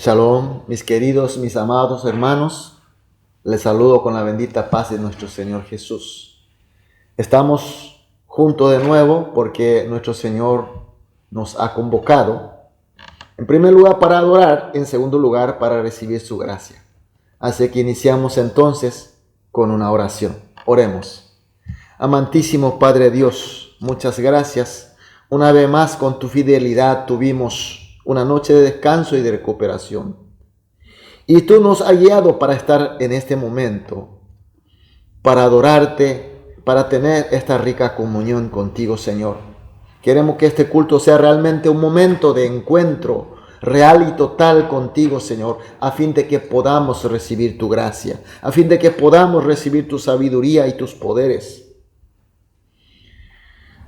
Shalom, mis queridos, mis amados hermanos. Les saludo con la bendita paz de nuestro Señor Jesús. Estamos juntos de nuevo porque nuestro Señor nos ha convocado. En primer lugar para adorar, en segundo lugar para recibir su gracia. Así que iniciamos entonces con una oración. Oremos. Amantísimo Padre Dios, muchas gracias. Una vez más con tu fidelidad tuvimos una noche de descanso y de recuperación. Y tú nos has guiado para estar en este momento, para adorarte, para tener esta rica comunión contigo, Señor. Queremos que este culto sea realmente un momento de encuentro real y total contigo, Señor, a fin de que podamos recibir tu gracia, a fin de que podamos recibir tu sabiduría y tus poderes.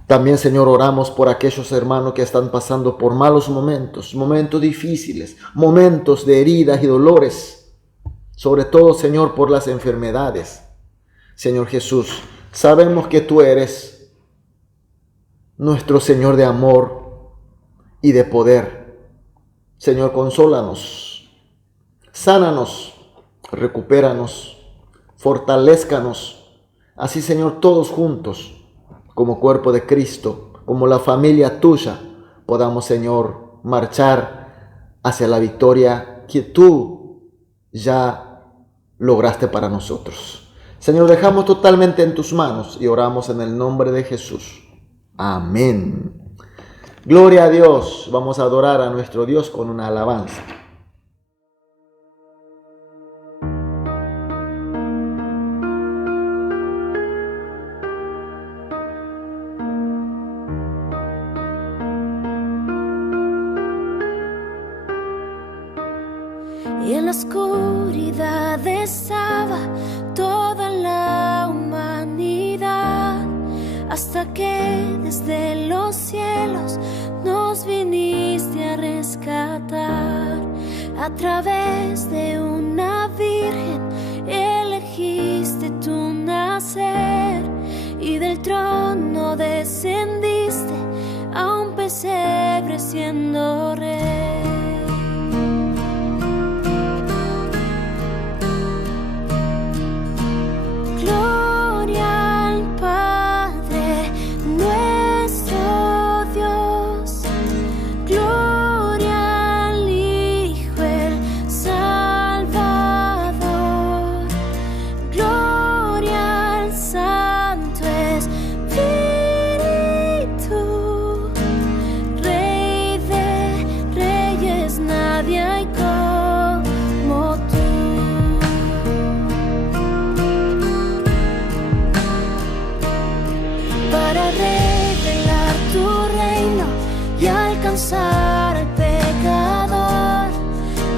También, Señor, oramos por aquellos hermanos que están pasando por malos momentos, momentos difíciles, momentos de heridas y dolores. Sobre todo, Señor, por las enfermedades. Señor Jesús, sabemos que tú eres nuestro Señor de amor y de poder. Señor, consólanos, sánanos, recupéranos, fortalézcanos. Así, Señor, todos juntos, como cuerpo de Cristo, como la familia tuya, podamos, Señor, marchar hacia la victoria que tú ya lograste para nosotros. Señor, dejamos totalmente en tus manos y oramos en el nombre de Jesús. Amén. Gloria a Dios. Vamos a adorar a nuestro Dios con una alabanza. Y en la oscuridad estaba toda la humanidad, hasta que desde los cielos nos viniste a rescatar. A través de una virgen elegiste tu nacer, y del trono descendiste a un pesebre siendo rey. Al pecador,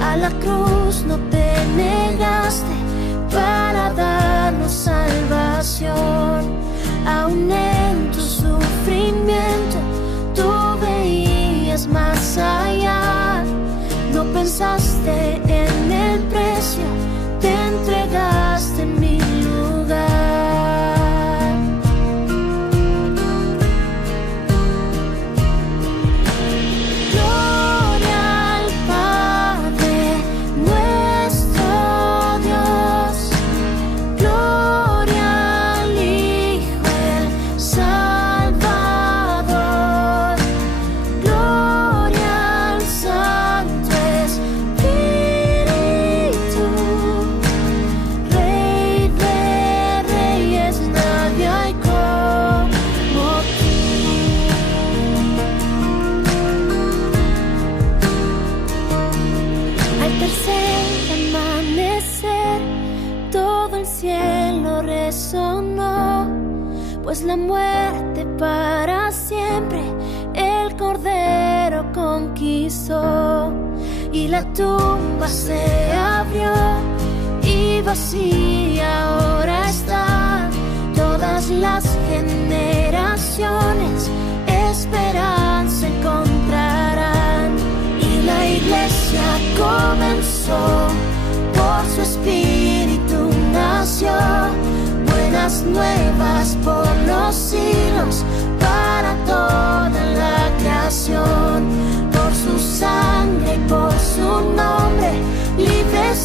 a la cruz no te negaste para darnos salvación. Aún en tu sufrimiento tú veías más allá. No pensaste en el precio, te entregaste en mi lugar. Pues la muerte para siempre el Cordero conquistó, y la tumba se abrió y vacía ahora está. Todas las generaciones esperanza encontrarán, y la iglesia comenzó, por su espíritu nació. Buenas nuevas por los siglos, para toda la creación. Por su sangre y por su nombre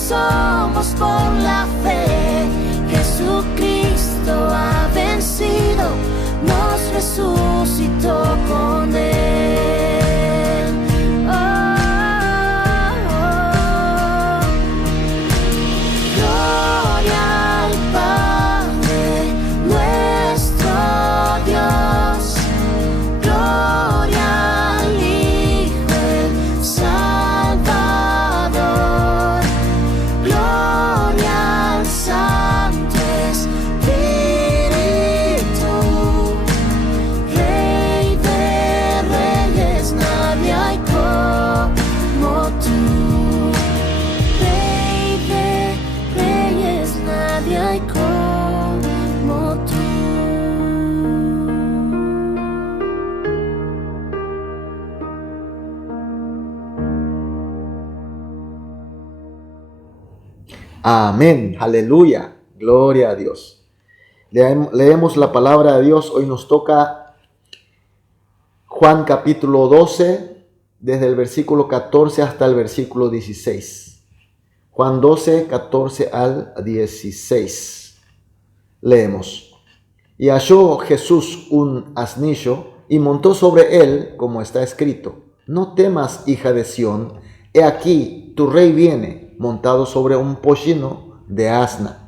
somos por la fe. Jesucristo ha vencido, nos resucitó con Él. Oh, oh, oh. Gloria al Padre, nuestro Dios. Gloria al Hijo, el Salvador. Gloria al Santo Espíritu. Rey de reyes, nadie hay como tú. Rey de reyes, nadie hay como tú. Amén, aleluya, gloria a Dios. Leemos la palabra de Dios. Hoy nos toca Juan capítulo 12, desde el versículo 14 hasta el versículo 16. Juan 12, 14 al 16. Leemos. Y halló Jesús un asnillo y montó sobre él, como está escrito: No temas, hija de Sión, he aquí tu rey viene, montado sobre un pollino de asna.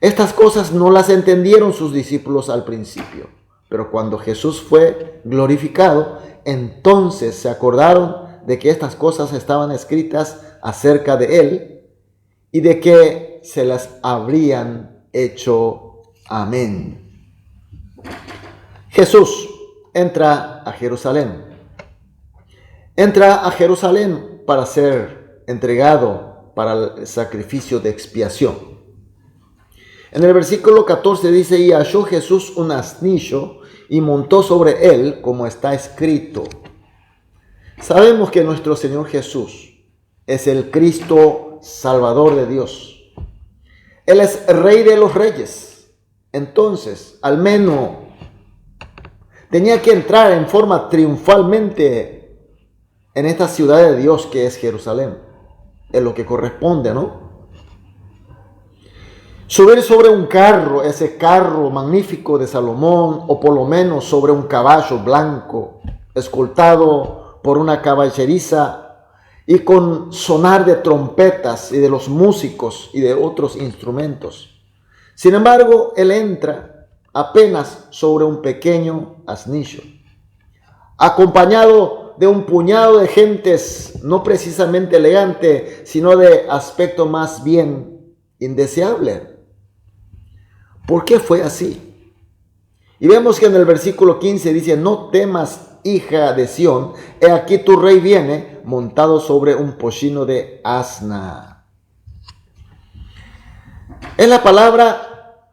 Estas cosas no las entendieron sus discípulos al principio, pero cuando Jesús fue glorificado, entonces se acordaron de que estas cosas estaban escritas acerca de él y de que se las habrían hecho. Amén. Jesús entra a Jerusalén. Entra a Jerusalén para ser entregado para el sacrificio de expiación. En el versículo 14 dice: Y halló Jesús un asnillo y montó sobre él, como está escrito. Sabemos que nuestro Señor Jesús es el Cristo Salvador de Dios. Él es el Rey de los Reyes. Entonces, al menos tenía que entrar en forma triunfalmente en esta ciudad de Dios que es Jerusalén. Es lo que corresponde, ¿no? Subir sobre un carro, ese carro magnífico de Salomón, o por lo menos sobre un caballo blanco, escoltado por una caballeriza y con sonar de trompetas y de los músicos y de otros instrumentos. Sin embargo, él entra apenas sobre un pequeño asnillo, acompañado de un puñado de gentes, no precisamente elegante, sino de aspecto más bien indeseable. ¿Por qué fue así? Y vemos que en el versículo 15 dice: No temas, hija de Sión, he aquí tu rey viene, montado sobre un pollino de asna. Es la palabra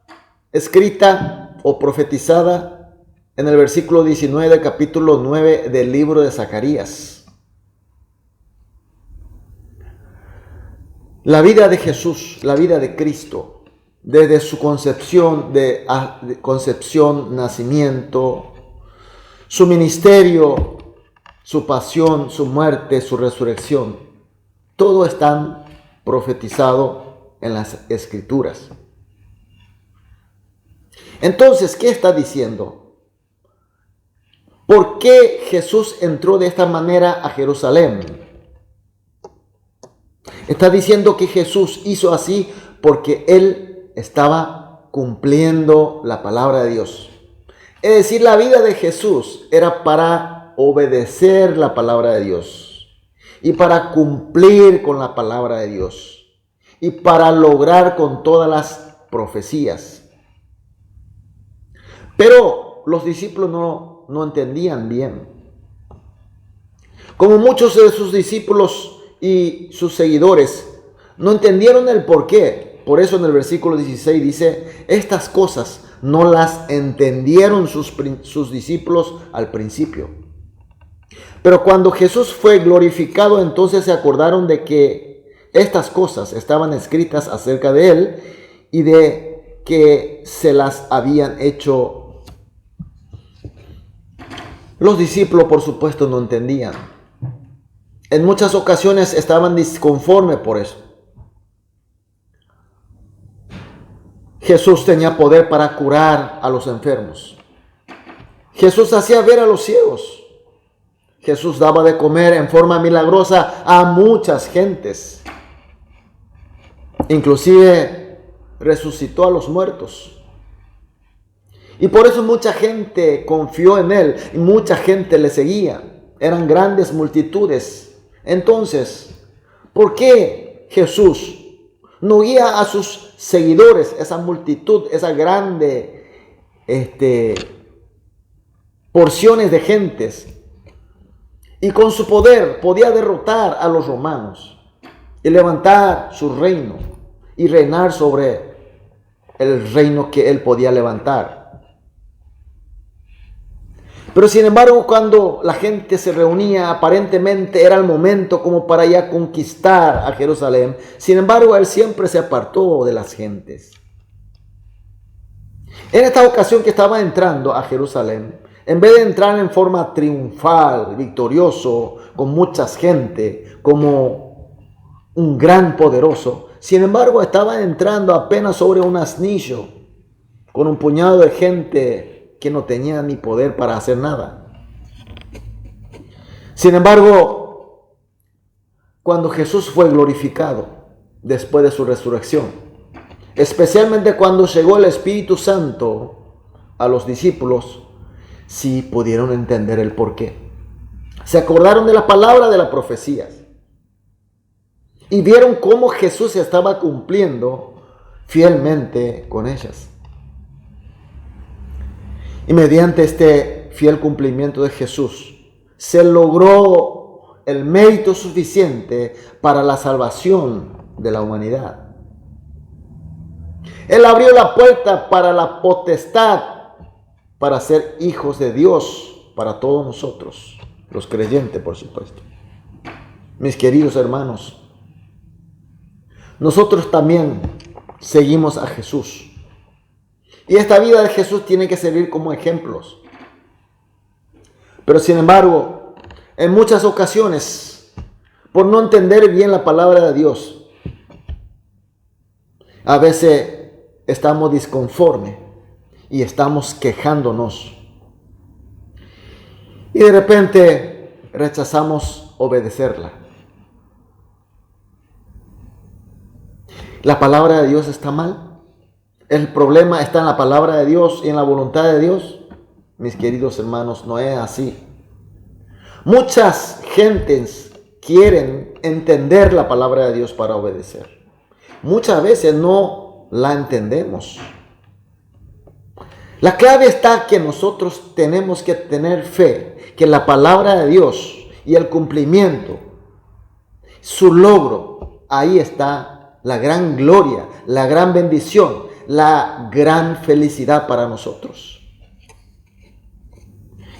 escrita o profetizada en el versículo 19 del capítulo 9 del libro de Zacarías. La vida de Jesús, la vida de Cristo, desde su concepción, nacimiento, su ministerio, su pasión, su muerte, su resurrección, todo está profetizado en las Escrituras. Entonces, ¿qué está diciendo? ¿Por qué Jesús entró de esta manera a Jerusalén? Está diciendo que Jesús hizo así porque Él estaba cumpliendo la palabra de Dios. Es decir, la vida de Jesús era para obedecer la palabra de Dios y para cumplir con la palabra de Dios y para lograr con todas las profecías. Pero los discípulos no entendían bien. Como muchos de sus discípulos y sus seguidores no entendieron el porqué. Por eso en el versículo 16 dice: estas cosas no las entendieron sus discípulos al principio. Pero cuando Jesús fue glorificado, entonces se acordaron de que estas cosas estaban escritas acerca de él y de que se las habían hecho. Los discípulos, por supuesto, no entendían. En muchas ocasiones estaban disconformes por eso. Jesús tenía poder para curar a los enfermos. Jesús hacía ver a los ciegos. Jesús daba de comer en forma milagrosa a muchas gentes. Inclusive resucitó a los muertos. Y por eso mucha gente confió en Él y mucha gente le seguía. Eran grandes multitudes. Entonces, ¿por qué Jesús no guía a sus seguidores, esa multitud, esa grande porciones de gentes? Y con su poder podía derrotar a los romanos y levantar su reino y reinar sobre el reino que él podía levantar. Pero sin embargo, cuando la gente se reunía, aparentemente era el momento como para ya conquistar a Jerusalén. Sin embargo, él siempre se apartó de las gentes. En esta ocasión que estaba entrando a Jerusalén, en vez de entrar en forma triunfal, victorioso, con mucha gente, como un gran poderoso, sin embargo estaba entrando apenas sobre un asnillo, con un puñado de gente que no tenía ni poder para hacer nada. Sin embargo, cuando Jesús fue glorificado después de su resurrección, especialmente cuando llegó el Espíritu Santo a los discípulos, sí pudieron entender el porqué. Se acordaron de la palabra de las profecías y vieron cómo Jesús estaba cumpliendo fielmente con ellas. Y mediante este fiel cumplimiento de Jesús, se logró el mérito suficiente para la salvación de la humanidad. Él abrió la puerta para la potestad para ser hijos de Dios para todos nosotros, los creyentes, por supuesto. Mis queridos hermanos, nosotros también seguimos a Jesús. Y esta vida de Jesús tiene que servir como ejemplos. Pero sin embargo, en muchas ocasiones, por no entender bien la palabra de Dios, a veces estamos disconformes y estamos quejándonos. Y de repente rechazamos obedecerla. ¿La palabra de Dios está mal? ¿El problema está en la palabra de Dios y en la voluntad de Dios? Mis queridos hermanos, no es así. Muchas gentes quieren entender la palabra de Dios para obedecer. Muchas veces no la entendemos. La clave está que nosotros tenemos que tener fe, que la palabra de Dios y el cumplimiento, su logro, ahí está la gran gloria, la gran bendición, la gran felicidad para nosotros.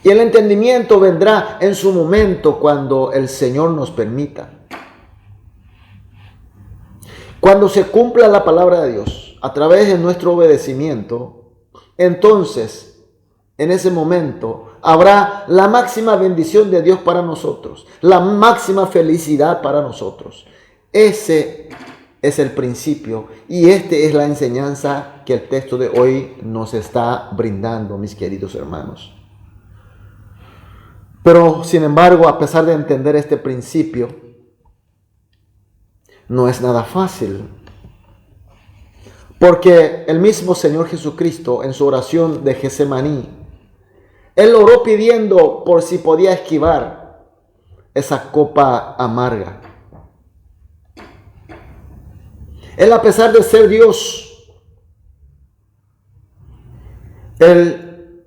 Y el entendimiento vendrá en su momento cuando el Señor nos permita. Cuando se cumpla la palabra de Dios a través de nuestro obedecimiento, entonces en ese momento habrá la máxima bendición de Dios para nosotros, la máxima felicidad para nosotros. Ese es el principio y esta es la enseñanza que el texto de hoy nos está brindando, mis queridos hermanos. Pero sin embargo, a pesar de entender este principio, no es nada fácil. Porque el mismo Señor Jesucristo en su oración de Getsemaní, Él oró pidiendo por si podía esquivar esa copa amarga. Él, a pesar de ser Dios, Él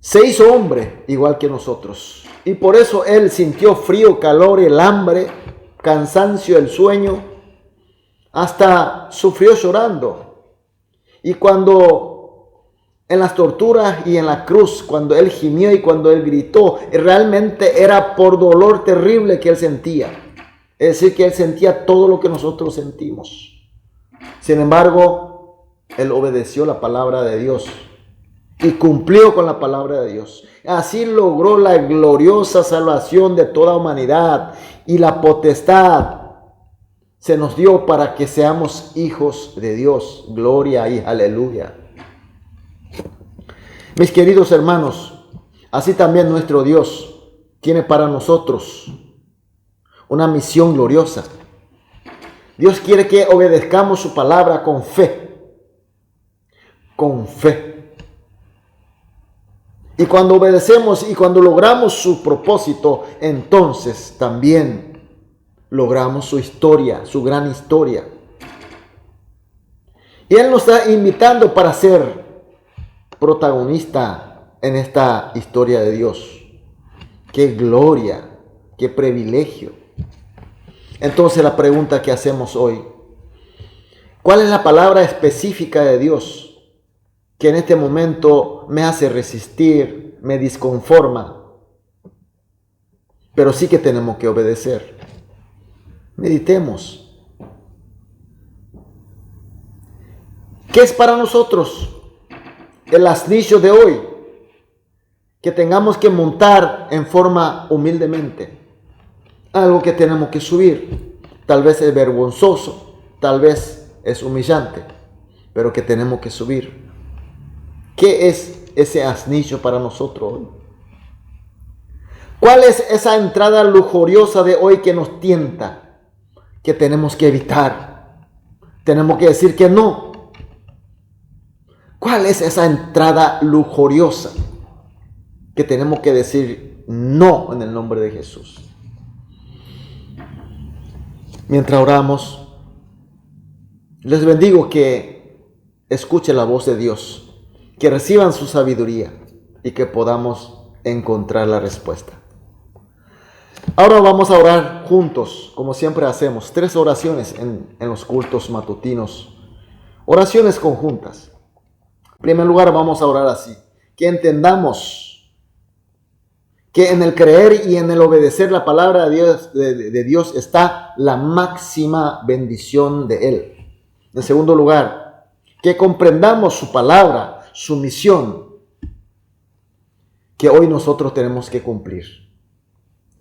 se hizo hombre igual que nosotros. Y por eso Él sintió frío, calor, el hambre, cansancio, el sueño, hasta sufrió llorando. Y cuando en las torturas y en la cruz, cuando Él gimió y cuando Él gritó, realmente era por dolor terrible que Él sentía. Es decir, que Él sentía todo lo que nosotros sentimos. Sin embargo, Él obedeció la palabra de Dios y cumplió con la palabra de Dios. Así logró la gloriosa salvación de toda humanidad y la potestad se nos dio para que seamos hijos de Dios. Gloria y aleluya. Mis queridos hermanos, así también nuestro Dios tiene para nosotros una misión gloriosa. Dios quiere que obedezcamos su palabra con fe. Con fe. Y cuando obedecemos y cuando logramos su propósito, entonces también logramos su historia, su gran historia. Y Él nos está invitando para ser protagonista en esta historia de Dios. ¡Qué gloria! ¡Qué privilegio! Entonces la pregunta que hacemos hoy: ¿cuál es la palabra específica de Dios que en este momento me hace resistir, me disconforma? Pero sí que tenemos que obedecer. Meditemos. ¿Qué es para nosotros el asnillo de hoy que tengamos que montar en forma humildemente? Algo que tenemos que subir. Tal vez es vergonzoso, tal vez es humillante, pero que tenemos que subir. ¿Qué es ese asnillo para nosotros hoy? ¿Cuál es esa entrada lujuriosa de hoy que nos tienta, que tenemos que evitar? Tenemos que decir que no. ¿Cuál es esa entrada lujuriosa que tenemos que decir no en el nombre de Jesús? Mientras oramos, les bendigo que escuchen la voz de Dios, que reciban su sabiduría y que podamos encontrar la respuesta. Ahora vamos a orar juntos, como siempre hacemos, 3 oraciones en los cultos matutinos, oraciones conjuntas. En primer lugar, vamos a orar así: que entendamos que en el creer y en el obedecer la palabra de Dios está la máxima bendición de Él. En segundo lugar, que comprendamos su palabra, su misión, que hoy nosotros tenemos que cumplir.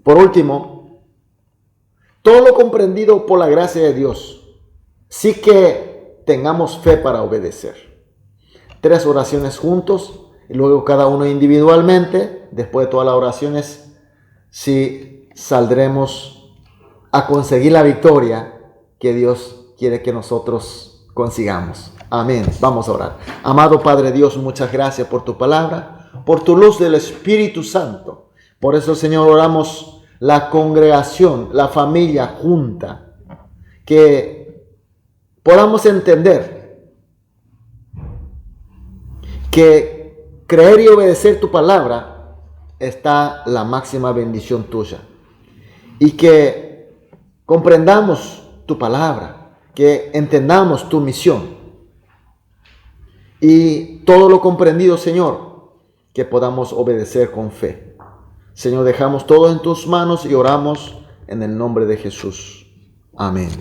Por último, todo lo comprendido por la gracia de Dios, sí que tengamos fe para obedecer. 3 oraciones juntos y luego cada uno individualmente. Después de todas las oraciones, sí saldremos a conseguir la victoria que Dios quiere que nosotros consigamos. Amén. Vamos a orar. Amado Padre Dios, muchas gracias por tu palabra, por tu luz del Espíritu Santo. Por eso, Señor, oramos la congregación, la familia junta, que podamos entender que creer y obedecer tu palabra está la máxima bendición tuya, y que comprendamos tu palabra, que entendamos tu misión, y todo lo comprendido, Señor, que podamos obedecer con fe. Señor, dejamos todo en tus manos y oramos en el nombre de Jesús. Amén.